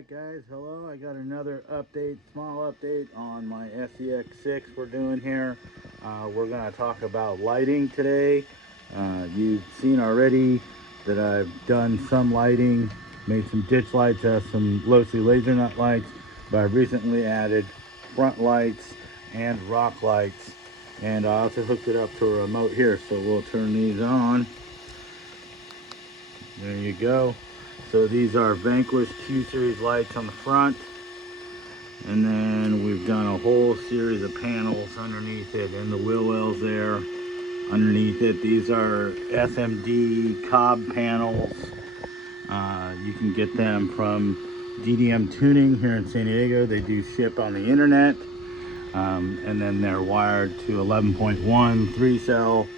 Alright guys, hello. I got another update, small update on my scx6 we're doing here. We're going to talk about lighting today. You've seen already that I've done some lighting, made some ditch lights, some low-C laser nut lights, but I've recently added front lights and rock lights, and I also hooked it up to a remote here, so we'll turn these on. There you go. So these are Vanquish Q series lights on the front, and then we've done a whole series of panels underneath it, and the wheel wells there underneath it. These are SMD cob panels. You can get them from DDM Tuning here in San Diego. They do ship on the internet, and then they're wired to 11.1 3-cell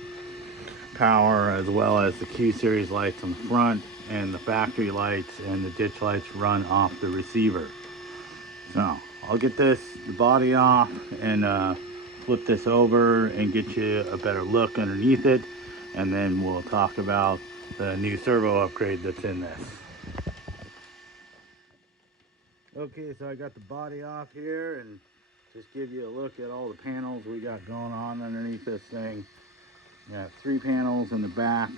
power, as well as the Q series lights on the front, and the factory lights and the ditch lights run off the receiver. So I'll get the body off and flip this over and get you a better look underneath it, and then we'll talk about the new servo upgrade that's in this. Okay, so I got the body off here, and just give you a look at all the panels we got going on underneath this thing. We got 3 panels in the back.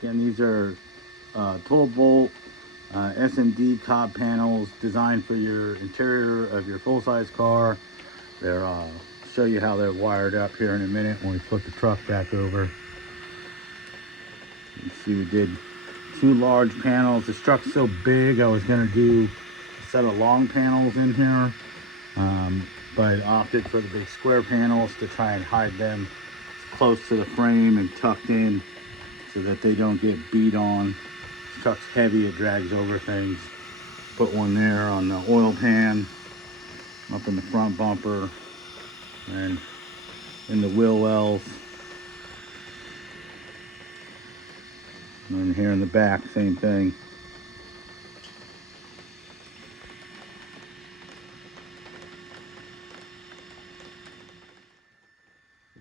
Again, these are 12-volt SMD cob panels designed for your interior of your full-size car. They're show you how they're wired up here in a minute when we flip the truck back over. You see we did 2 large panels. This truck's so big, I was going to do a set of long panels in here, but opted for the big square panels to try and hide them close to the frame and tucked in so that they don't get beat on. This truck's heavy, it drags over things. Put one there on the oil pan, up in the front bumper, and in the wheel wells. And then here in the back, same thing.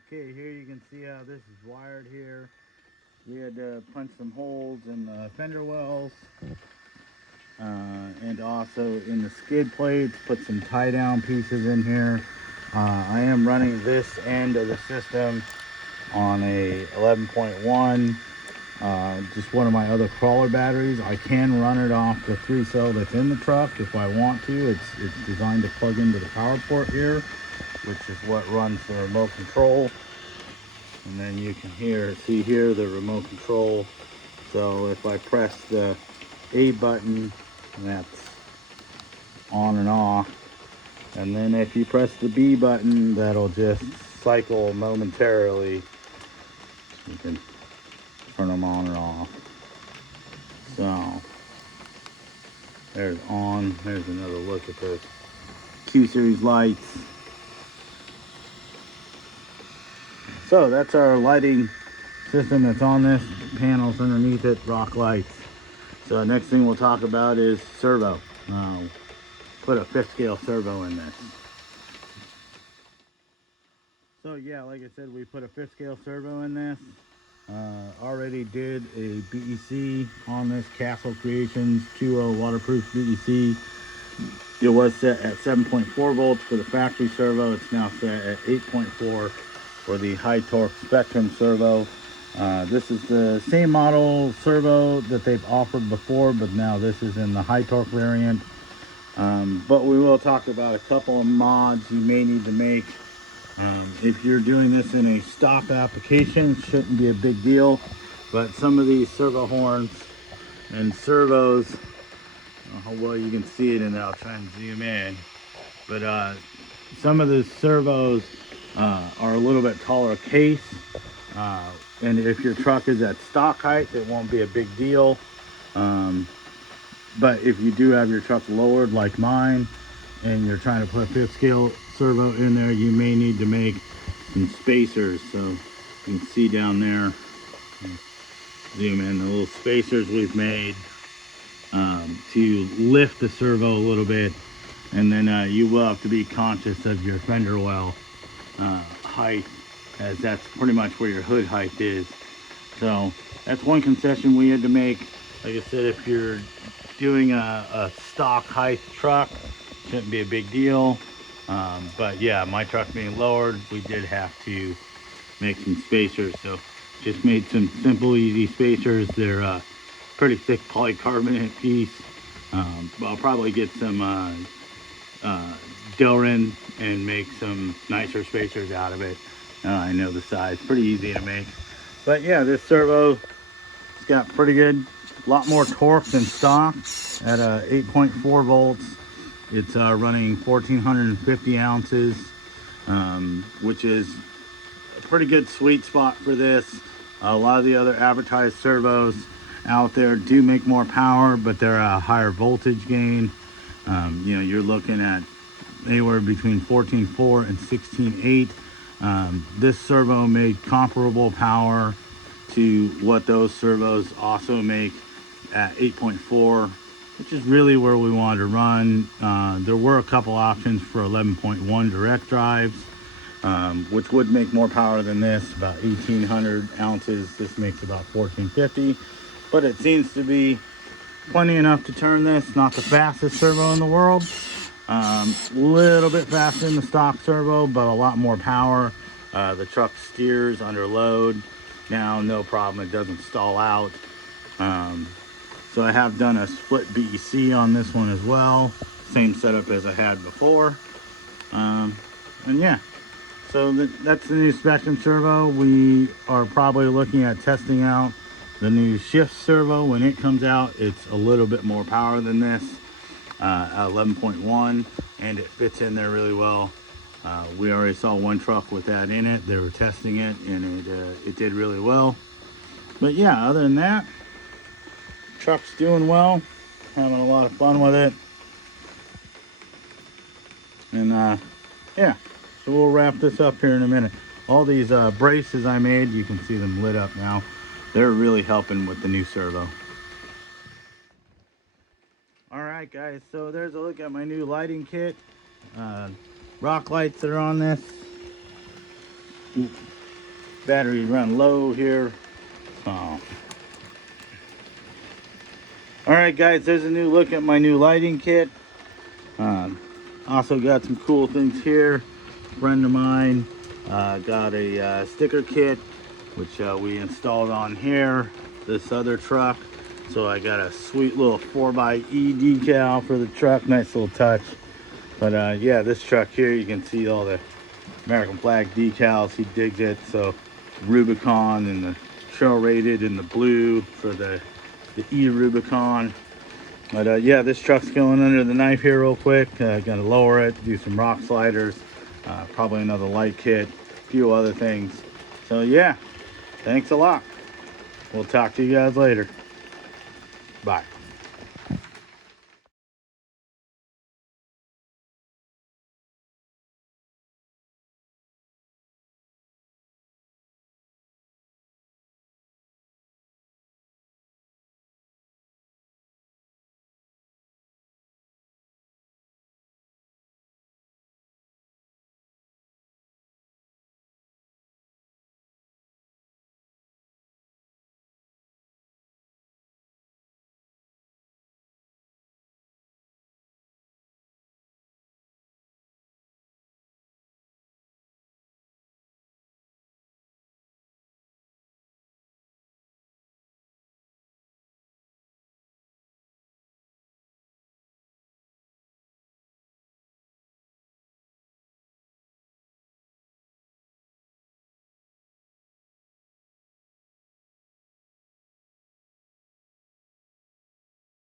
Okay, here you can see how this is wired here. We had to punch some holes in the fender wells, and also in the skid plates, put some tie down pieces in here. I am running this end of the system on a 11.1, just one of my other crawler batteries. I can run it off the 3-cell that's in the truck if I want to. It's designed to plug into the power port here, which is what runs the remote control. And then you can see here the remote control. So if I press the A button, that's on and off. And then if you press the B button, that'll just cycle momentarily. You can turn them on and off. So there's on. There's another look at the Q series lights. So that's our lighting system that's on this. Panels underneath it, rock lights. So next thing we'll talk about is servo. Put a 5th scale servo in this. So yeah, like I said, we put a 5th scale servo in this. Already did a BEC on this, Castle Creations 2.0 waterproof BEC. It was set at 7.4 volts for the factory servo. It's now set at 8.4 for the high torque Spectrum servo. This is the same model servo that they've offered before, but now this is in the high torque variant. But we will talk about a couple of mods you may need to make. If you're doing this in a stock application, it shouldn't be a big deal, but some of these servo horns and servos, how well you can see it, and I'll try and zoom in, but some of the servos are a little bit taller case, and if your truck is at stock height, it won't be a big deal, but if you do have your truck lowered like mine and you're trying to put a 5th scale servo in there, you may need to make some spacers. So you can see down there, zoom in, the little spacers we've made to lift the servo a little bit, and then you will have to be conscious of your fender well height, as that's pretty much where your hood height is. So that's one concession we had to make. Like I said, if you're doing a stock height truck. Shouldn't be a big deal. But yeah, my truck being lowered, we did have to make some spacers. So just made some simple, easy spacers. They're pretty thick polycarbonate piece. I'll probably get some Delrin and make some nicer spacers out of it. I know the size, pretty easy to make. But yeah, this servo, it's got pretty good, a lot more torque than stock at 8.4 volts. It's running 1450 ounces, which is a pretty good sweet spot for this. A lot of the other advertised servos out there do make more power, but they're a higher voltage gain. You know, you're looking at anywhere between 14.4 and 16.8. This servo made comparable power to what those servos also make at 8.4, which is really where we wanted to run. There were a couple options for 11.1 direct drives, which would make more power than this, about 1800 ounces. This makes about 1450, but it seems to be plenty enough to turn this. Not the fastest servo in the world, little bit faster than the stock servo, but a lot more power. The truck steers under load now, no problem. It doesn't stall out. So I have done a split BEC on this one as well, same setup as I had before. And yeah, so that's the new Spectrum servo. We are probably looking at testing out the new Shift servo when it comes out. It's a little bit more power than this, at 11.1, and it fits in there really well. We already saw one truck with that in it. They were testing it, and it did really well. But yeah, other than that, truck's doing well, having a lot of fun with it. And yeah, so we'll wrap this up here in a minute. All these braces I made, you can see them lit up now. They're really helping with the new servo. All right, guys, so there's a look at my new lighting kit. Rock lights that are on this. Battery run low here. Oh. All right, guys, there's a new look at my new lighting kit. Also got some cool things here. A friend of mine got a sticker kit, which we installed on here, this other truck. So I got a sweet little 4xe decal for the truck. Nice little touch. But yeah, this truck here, you can see all the American flag decals. He digs it. So Rubicon and the trail rated in the blue for the E Rubicon. But yeah, this truck's going under the knife here real quick. Gonna lower it, do some rock sliders, probably another light kit, a few other things. So yeah, thanks a lot. We'll talk to you guys later. Bye.